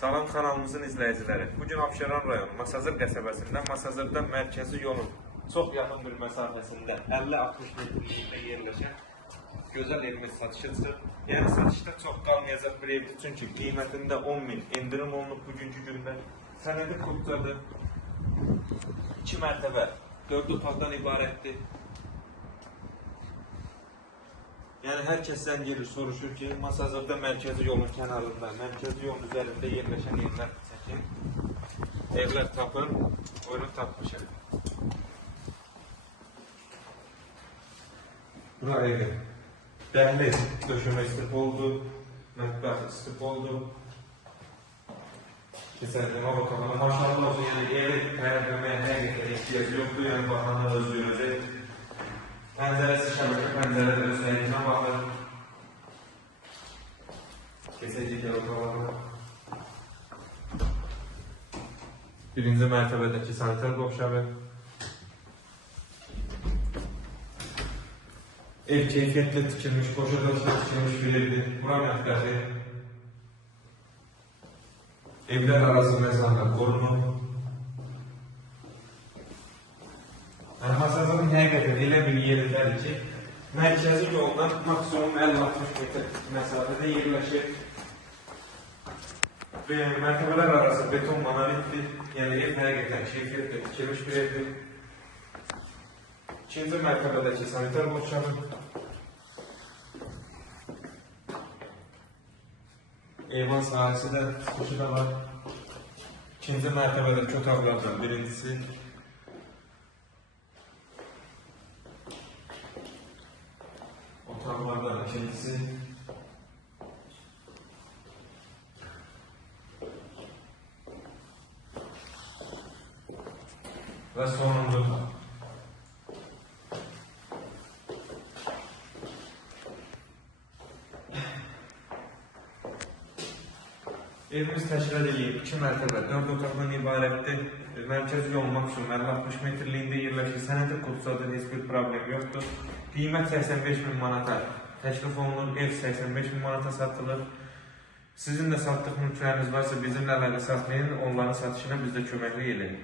Salam kanalımızın izləyiciləri. Bugün Abşeron rayonu Masazır qəsəbəsində Masazırda mərkəzi yolun çox yaxın bir məsafəsində 50-60 metrlikdə yerləşən gözəl evimiz satışa çıxır. Yəni satışda çox qalmayacaq bir evdir, çünki qiymətində 10.000 indirim olunub bugünkü gündə. Sənədi kubcadır, 2 mərtəbə, 4 otaqdan ibarətdir. Yəni hər kəsdən gelir soruşur ki, Masazırda mərkəzi yolun kənarında, mərkəzi yolun üzərində yerləşən evlər çəkin. Evlər tapın, buyurun tapmışıq. Bura evi. Dəhliz döşəmə istif oldu, mətbəx istif oldu. Keçərdim, o bakalım. Maşallah olsun, yəni evi tərəfləməyə həqiqətən ehtiyacı yoxdur, yəni baxanlar öz görəcək. Pəncərəsi şəbəkə pəncərədə öz rənginə baxır. Keçəcək yer otalarına. Birinci mərtəbədəki sanitar qovşağı. Ev keyfiyyətlə tikilmiş, qoşadaşla tikilmiş bir evdir. Bura mətbəxi. Evlər arası məsafə qorunur. Masazın həqiqətən elə bir yerindədir ki, mərkəzi yoldan maksimum 50-60 metr məsafədə yerləşir. Mərtəbələr arası beton monolitdir, yəni ev həqiqətən keyfiyyətlə tikilmiş bir evdir. İkinci mərtəbədəki sanitar qovşağı. Eyvan sahəsi də çıxışı da var. İkinci mərtəbədəki otaqlardan birincisi. Otaqlardan ikincisi. Və sonuncu otaq. Evimiz təşkil edilib 2 mərtəbə, 4 otaqdan ibarətdir. Mərkəzi yol maksimum 50-60 metrliyində yerləşir. Sənədi qudsadır, heç bir problem yoxdur. Qiymət 85.000 manata təklif olunur, ev 85.000 manata satılır. Sizin də satdıq mülkləriniz varsa bizimlə əlaqə saxlayın, onların satışına biz də köməklik edin.